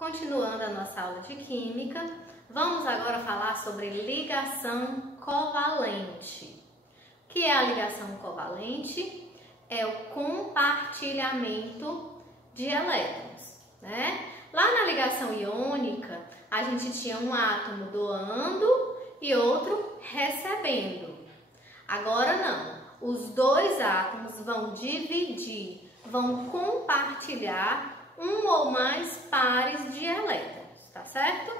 Continuando a nossa aula de Química, vamos agora falar sobre ligação covalente. O que é a ligação covalente? É o compartilhamento de elétrons, né? Lá na ligação iônica, a gente tinha um átomo doando e outro recebendo. Agora não, os dois átomos vão dividir, vão compartilhar um ou mais pares de elétrons, tá certo?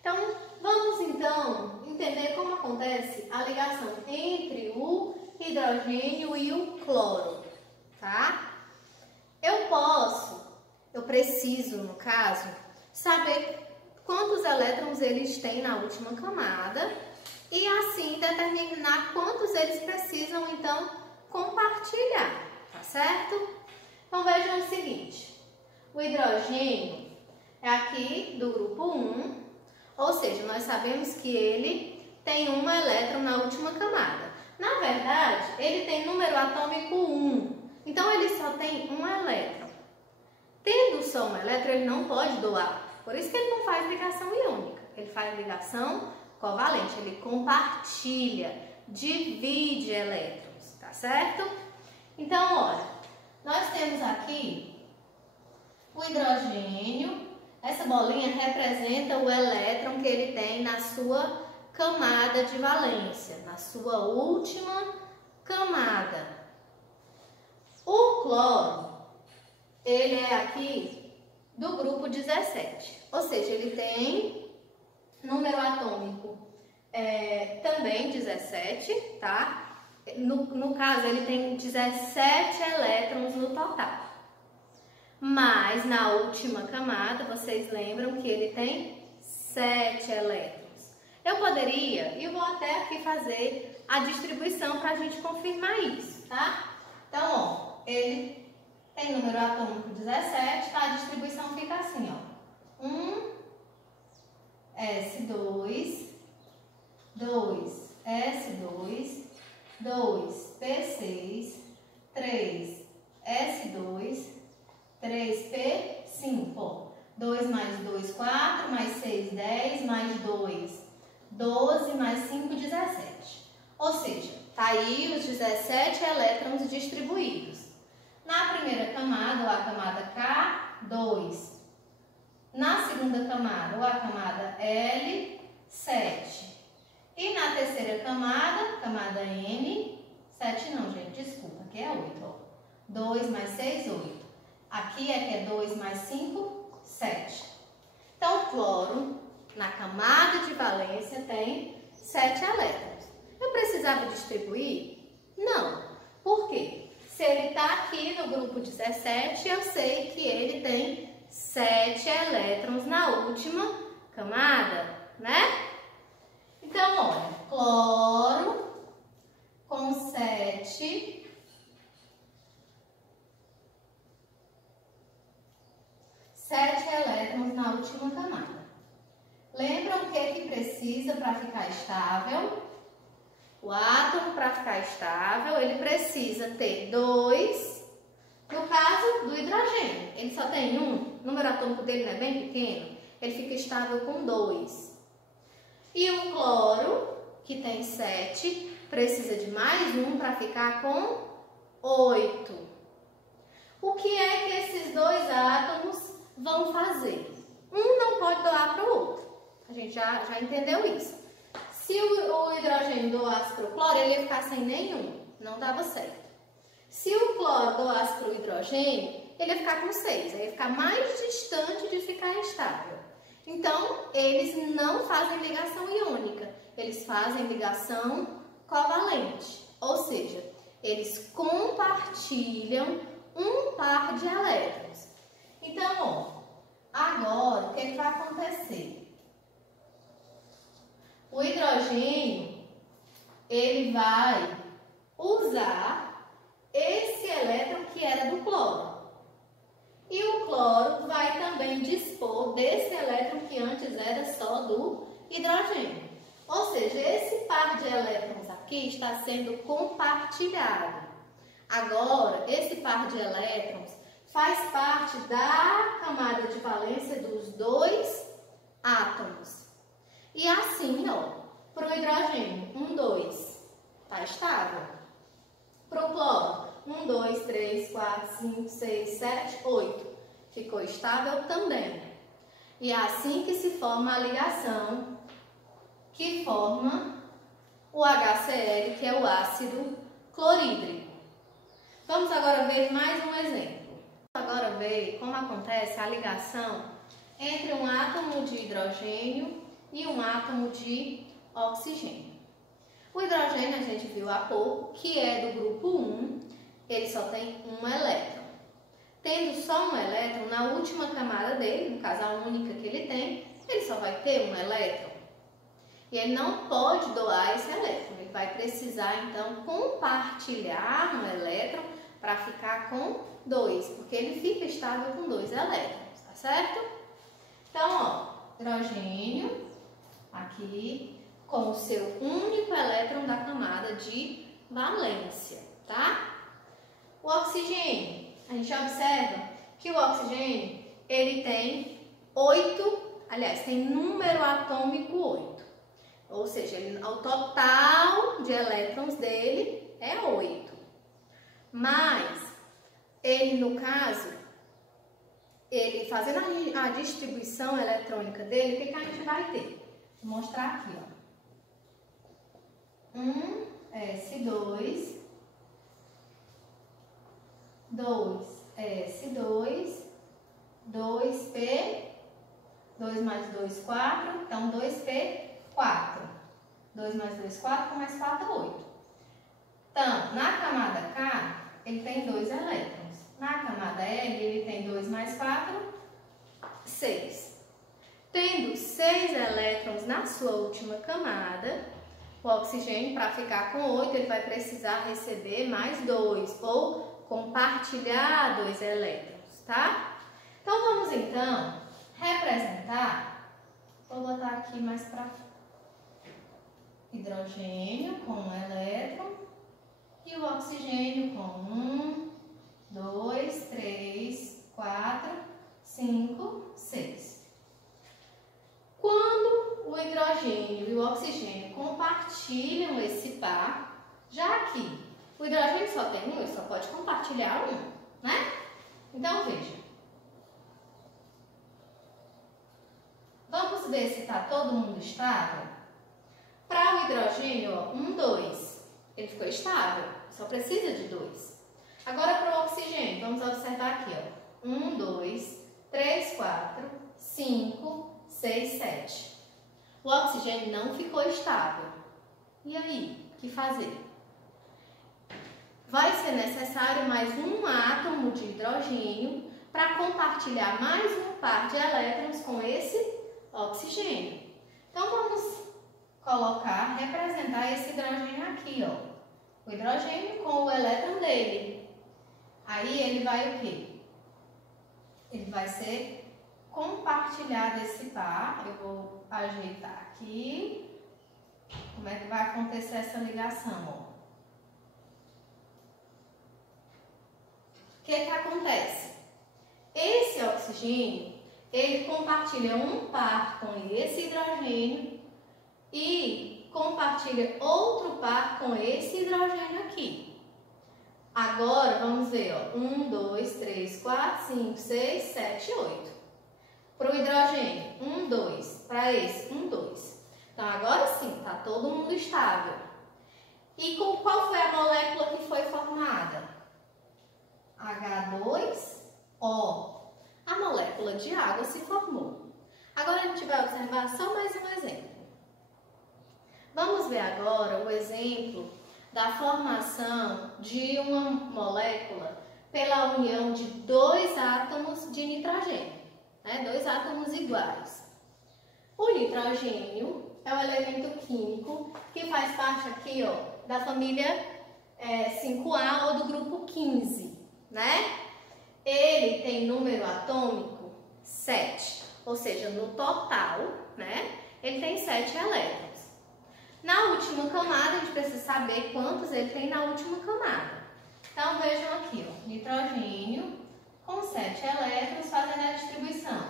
Então, vamos então entender como acontece a ligação entre o hidrogênio e o cloro, tá? Eu preciso, no caso, saber quantos elétrons eles têm na última camada e assim determinar quantos eles precisam, então, compartilhar, tá certo? Então, vejam o seguinte. O hidrogênio é aqui do grupo 1, ou seja, nós sabemos que ele tem um elétron na última camada. Na verdade, ele tem número atômico 1, então ele só tem um elétron. Tendo só um elétron, ele não pode doar, por isso que ele não faz ligação iônica, ele faz ligação covalente, ele compartilha, divide elétrons, tá certo? Então, olha, nós temos aqui o hidrogênio, essa bolinha representa o elétron que ele tem na sua camada de valência, na sua última camada. O cloro, ele é aqui do grupo 17, ou seja, ele tem número atômico também 17, tá? No caso, ele tem 17 elétrons no total. Mas na última camada, vocês lembram que ele tem 7 elétrons. Eu poderia, e eu vou até aqui fazer a distribuição para a gente confirmar isso, tá? Então, ó, ele tem número atômico 17, tá? A distribuição fica assim, ó. 1, S2, 2, S2, 2, P6, 3, S2, 3P5, 2 mais 2, 4, mais 6, 10, mais 2, 12, mais 5, 17. Ou seja, tá aí os 17 elétrons distribuídos. Na primeira camada, ou a camada K, 2. Na segunda camada, ou a camada L, 7. E na terceira camada, camada M, 7 não, gente, desculpa, aqui é 8, ó. 2 mais 6, 8. Aqui é que é 2 mais 5, 7. Então, o cloro, na camada de valência, tem 7 elétrons. Eu precisava distribuir? Não. Por quê? Se ele está aqui no grupo 17, eu sei que ele tem 7 elétrons na última camada, né? Então, olha, cloro com 7 elétrons na última camada. Lembram o que precisa para ficar estável? O átomo, para ficar estável, ele precisa ter 2, no caso do hidrogênio, ele só tem 1, o número atômico dele não é bem pequeno, ele fica estável com 2. E o cloro, que tem 7, precisa de mais 1 para ficar com 8. O que é que esses dois átomos vão fazer? Um não pode doar para o outro. A gente já entendeu isso. Se o hidrogênio doasse para o cloro, ele ia ficar sem nenhum. Não dava certo. Se o cloro doasse para o hidrogênio, ele ia ficar com 6. Aí ia ficar mais distante de ficar estável. Então, eles não fazem ligação iônica. Eles fazem ligação covalente. Ou seja, eles compartilham um par de elétrons. Então, ó, agora o que vai acontecer? O hidrogênio, ele vai usar esse elétron que era do cloro. E o cloro vai também dispor desse elétron que antes era só do hidrogênio. Ou seja, esse par de elétrons aqui está sendo compartilhado. Agora, esse par de elétrons faz parte da camada de valência dos dois E assim, ó, para o hidrogênio, 1, 2, tá estável. Para o cloro, 1, 2, 3, 4, 5, 6, 7, 8, ficou estável também. E é assim que se forma a ligação que forma o HCl, que é o ácido clorídrico. Vamos agora ver mais um exemplo. Vamos agora ver como acontece a ligação entre um átomo de hidrogênio e um átomo de oxigênio. O hidrogênio a gente viu há pouco que é do grupo 1, ele só tem um elétron. Tendo só um elétron na última camada dele, no caso a única que ele tem, ele só vai ter um elétron. E ele não pode doar esse elétron, ele vai precisar então compartilhar um elétron para ficar com 2, porque ele fica estável com 2 elétrons, tá certo? Então, ó, hidrogênio aqui com o seu único elétron da camada de valência, tá? O oxigênio, a gente observa que o oxigênio, ele tem 8, aliás, tem número atômico 8. Ou seja, o total de elétrons dele é 8. Mas, ele no caso, ele fazendo a distribuição eletrônica dele, o que a gente vai ter? Vou mostrar aqui, ó. 1S2, 2S2, 2P, 2 mais 2, 4, então 2P4. 2 mais 2, 4, mais 4, 8. Então, na camada K, ele tem 2 elétrons. Na camada L, ele tem 2 mais 4, 6. Tendo 6 elétrons na sua última camada, o oxigênio, para ficar com 8, ele vai precisar receber mais 2, ou compartilhar 2 elétrons, tá? Então, vamos então representar, vou botar aqui mais para frente, hidrogênio com um elétron e o oxigênio com 1, 2, 3, 4, 5, 6. Quando o hidrogênio e o oxigênio compartilham esse par, já que o hidrogênio só tem um, ele só pode compartilhar um, né? Então, veja. Vamos ver se está todo mundo estável? Para o hidrogênio, ó, 1, 2, ele ficou estável, só precisa de 2. Agora, para o oxigênio, vamos observar aqui, ó, 1, 2, 3, 4, 5, 6, 7. O oxigênio não ficou estável. E aí, o que fazer? Vai ser necessário mais um átomo de hidrogênio para compartilhar mais um par de elétrons com esse oxigênio. Então, vamos colocar, representar esse hidrogênio aqui, ó. O hidrogênio com o elétron dele. Aí, ele vai o quê? Ele vai ser compartilhado esse par. Eu vou ajeitar aqui. Como é que vai acontecer essa ligação, ó? O que acontece? Esse oxigênio, ele compartilha um par com esse hidrogênio e compartilha outro par com esse hidrogênio aqui. Agora, vamos ver, ó, 1, 2, 3, 4, 5, 6, 7, 8. Para o hidrogênio, 1, 2. Para esse, 1, 2. Então, agora sim, está todo mundo estável. E qual foi a molécula que foi formada? H2O. A molécula de água se formou. Agora, a gente vai observar só mais um exemplo. Vamos ver agora o exemplo da formação de uma molécula pela união de 2 átomos de nitrogênio, né? 2 átomos iguais. O nitrogênio é o elemento químico que faz parte aqui, ó, da família 5A ou do grupo 15, né? Ele tem número atômico 7, ou seja, no total, né, ele tem 7 elétrons. Na última camada, a gente precisa saber quantos ele tem na última camada. Então, vejam aqui, ó, nitrogênio com 7 elétrons fazendo a distribuição.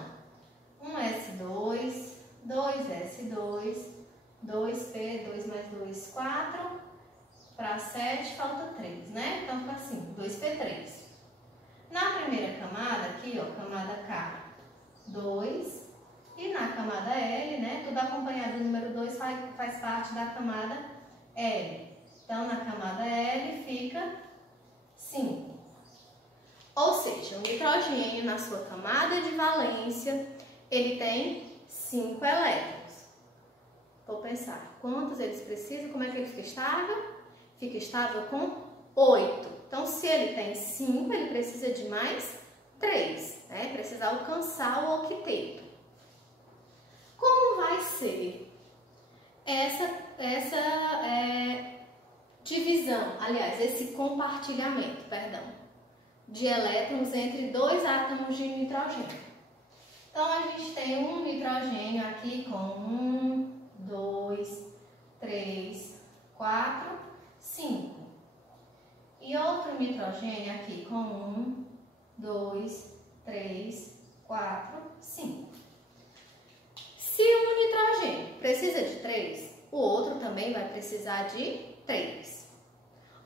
1s2, 2s2, 2P, 2 mais 2, 4, para 7 falta 3, né? Então fica assim, 2P3. Na primeira camada, aqui, ó, camada K, 2, e na camada L, né? Tudo acompanhado do número 2 faz parte da camada L. Então, na camada L fica 5. Ou seja, o nitrogênio na sua camada de valência, ele tem 5 elétrons. Vou pensar, quantos eles precisam? Como é que ele fica estável? Fica estável com 8. Então, se ele tem 5, ele precisa de mais 3, né? Precisa alcançar o octeto. Como vai ser essa divisão, aliás, esse compartilhamento, perdão, de elétrons entre dois átomos de nitrogênio? Então, a gente tem um nitrogênio aqui com 1, 2, 3, 4, 5. E outro nitrogênio aqui com 1, 2, 3, 4, 5. Se um nitrogênio precisa de 3, o outro também vai precisar de 3.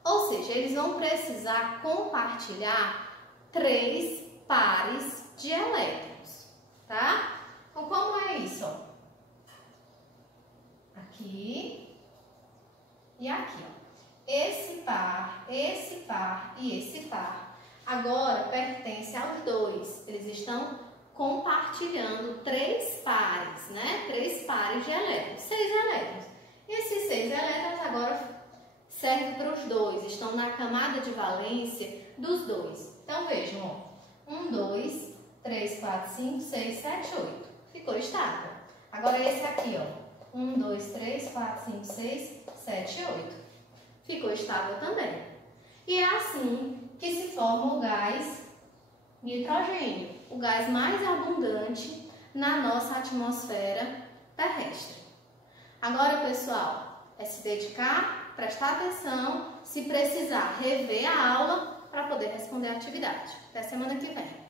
Ou seja, eles vão precisar compartilhar 3 pares de elétrons, tá? Então, como é isso? Ó? Aqui e aqui, ó. Esse par e esse par agora pertence aos dois. Eles estão compartilhando 3 pares, né? 3 pares de elétrons, 6 elétrons. E esses 6 elétrons agora servem para os dois, estão na camada de valência dos dois. Então vejam, ó, 1, 2, 3, 4, 5, 6, 7, 8. Ficou estável. Agora esse aqui, ó, 1, 2, 3, 4, 5, 6, 7, 8. Ficou estável também. E é assim que se forma o gás nitrogênio, o gás mais abundante na nossa atmosfera terrestre. Agora, pessoal, é se dedicar, prestar atenção, se precisar, rever a aula para poder responder a atividade. Até semana que vem.